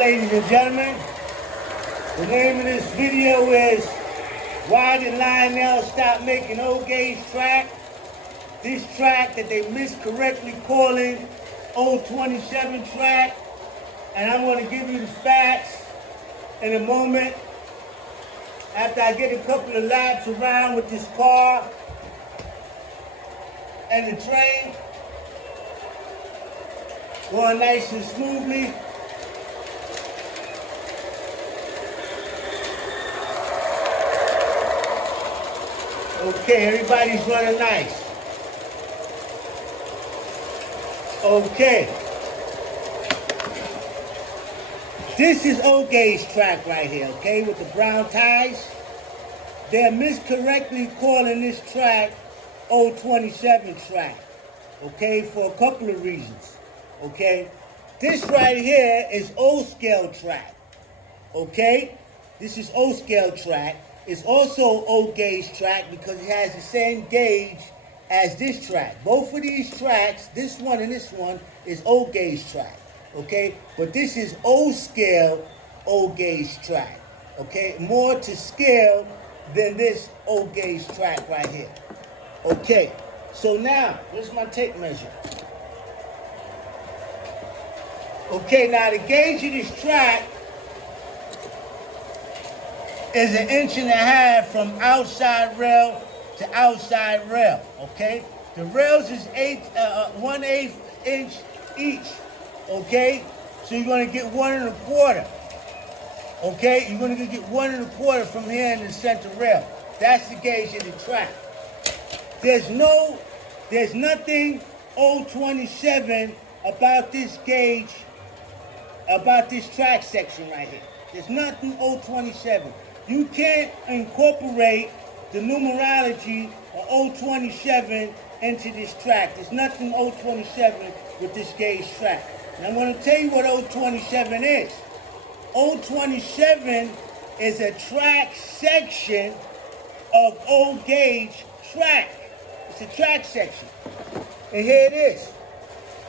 ladies and gentlemen. The name of this video is Why Did Lionel Stop Making Ogauge Track? This track that they miscorrectly calling 027 track. And I'm going to give you the facts in a moment after I get a couple of laps around with this car and the train going nice and smoothly. Okay, everybody's running nice. Okay. This is Ogauge track right here, okay, with the brown ties. They're miscorrectly calling this track 027 track, okay, for a couple of reasons, okay. This right here is O-scale track, okay. This is O-scale track. It's also Ogauge track because it has the same gauge as this track. Both of these tracks, this one and this one, is Ogauge track, okay? But this is O-scale Ogauge track, okay? More to scale than this Ogauge track right here, okay? So now, here's my tape measure. Okay, now the gauge of this track is 1.5 inches from outside rail to outside rail, okay? The rails is 1/8 inch each, okay? So you're gonna get 1 1/4, okay? You're gonna get 1 1/4 from here in the center rail. That's the gauge of the track. There's nothing 027 about this gauge, about this track section right here. There's nothing 027. You can't incorporate the numerology of 027 into this track. There's nothing 027 with this gauge track. And I'm going to tell you what 027 is. 027 is a track section of Ogauge track. It's a track section. And here it is.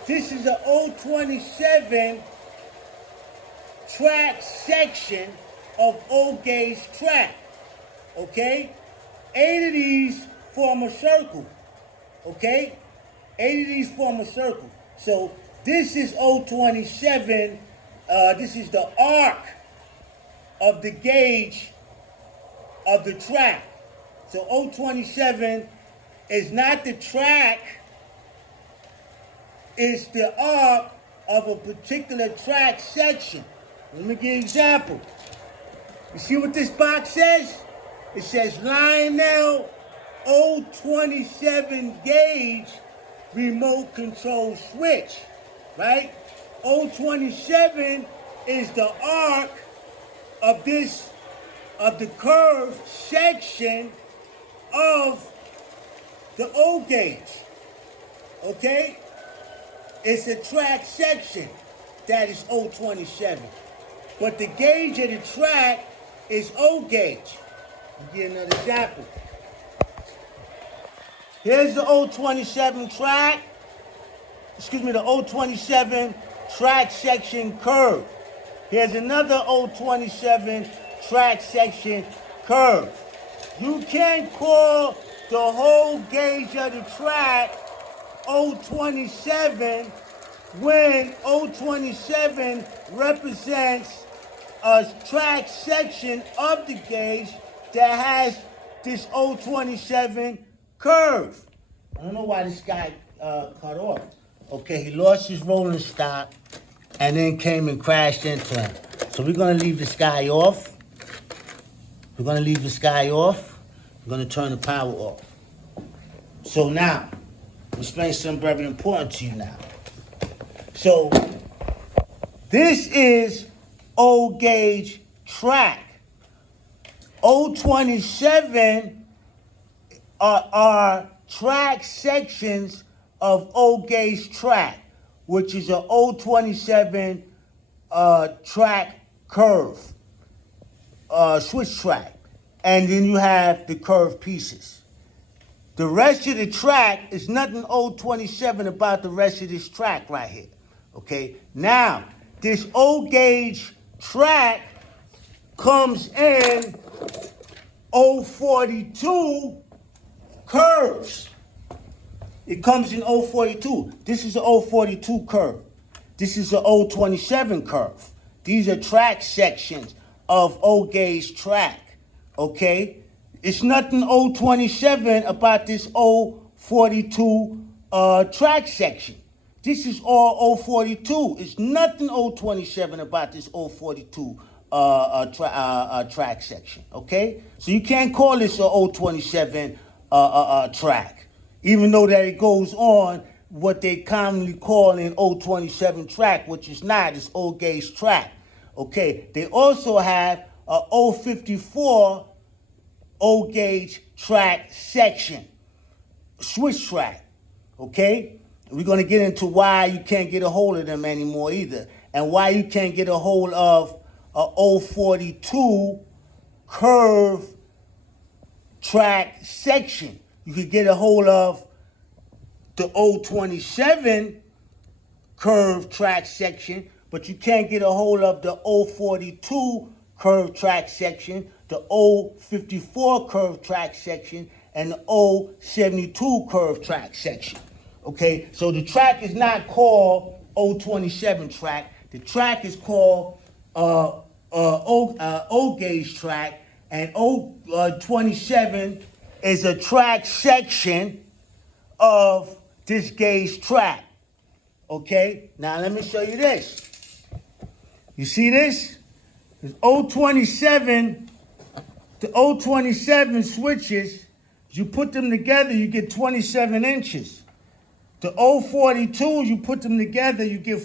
This is a 027 track section of Ogauge track, okay? 8 of these form a circle, okay? 8 of these form a circle. So this is 027, this is the arc of the gauge of the track. So 027 is not the track, it's the arc of a particular track section. Let me give you an example. You see what this box says? It says Lionel 027 gauge remote control switch, right? 027 is the arc of the curved section of the Ogauge, okay? It's a track section that is 027. But the gauge of the track is Ogauge. I'll give you another example. Here's the 027 track. Excuse me, the 027 track section curve. Here's another 027 track section curve. You can't call the whole gauge of the track 027 when 027 represents a track section of the gauge that has this 027 curve. I don't know why this guy cut off. Okay, he lost his rolling stock and then came and crashed into him. So we're gonna leave this guy off. We're gonna leave this guy off. We're gonna turn the power off. So now, I'll explain something very important to you now. So this is Ogauge track. 027 are track sections of Ogauge track, which is a 027 track curve, switch track. And then you have the curved pieces. The rest of the track is nothing 027 about the rest of this track right here. Okay, now this Ogauge track comes in 042 curves. It comes in 042. This is an 042 curve. This is an 027 curve. These are track sections of Ogauge track, okay? It's nothing 027 about this 042 track section. This is all 042. It's nothing 027 about this 042 track section, okay? So you can't call this a 027 track, even though that it goes on what they commonly call an 027 track, which is not. It's Ogauge track, okay? They also have a 054 Ogauge track section, switch track, okay? We're going to get into why you can't get a hold of them anymore either, and why you can't get a hold of a 042 curve track section. You could get a hold of the 027 curve track section, but you can't get a hold of the 042 curve track section, the 054 curve track section, and the 072 curve track section. Okay, so the track is not called 027 track. The track is called Ogauge track, and 027 is a track section of this gauge track. Okay, now let me show you this. You see this? There's 027, the 027 switches. You put them together, you get 27 inches. The 042, you put them together, you get